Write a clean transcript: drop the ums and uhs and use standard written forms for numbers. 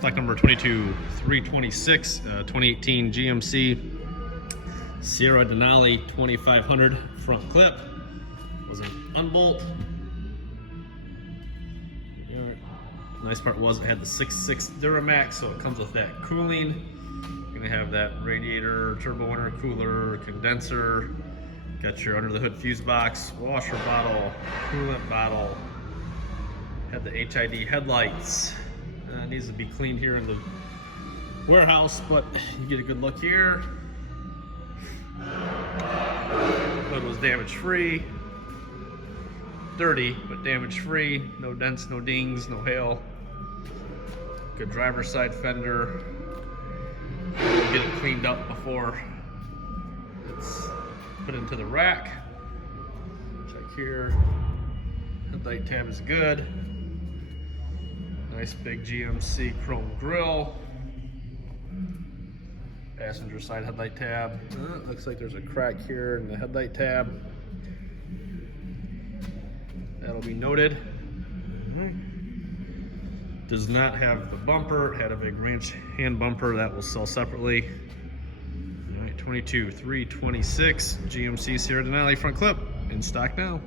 Stock number 22326, 2018 GMC Sierra Denali 2500 front clip. Was an unbolt. Nice part was it had the 6.6 Duramax, so it comes with that cooling. You're gonna have that radiator, turbo intercooler, condenser. Got your under the hood fuse box, washer bottle, coolant bottle. Had the HID headlights. Needs to be cleaned here in the warehouse, but you get a good look here. Hood was damage free. Dirty, but damage free. No dents, no dings, no hail. Good driver's side fender. We'll get it cleaned up before it's put into the rack. Check here. Headlight tab is good. Nice big GMC chrome grille. Passenger side headlight tab. Looks like there's a crack here in the headlight tab. That'll be noted. Does not have the bumper. Had a big ranch hand bumper that will sell separately. All right, 22326 GMC Sierra Denali front clip in stock now.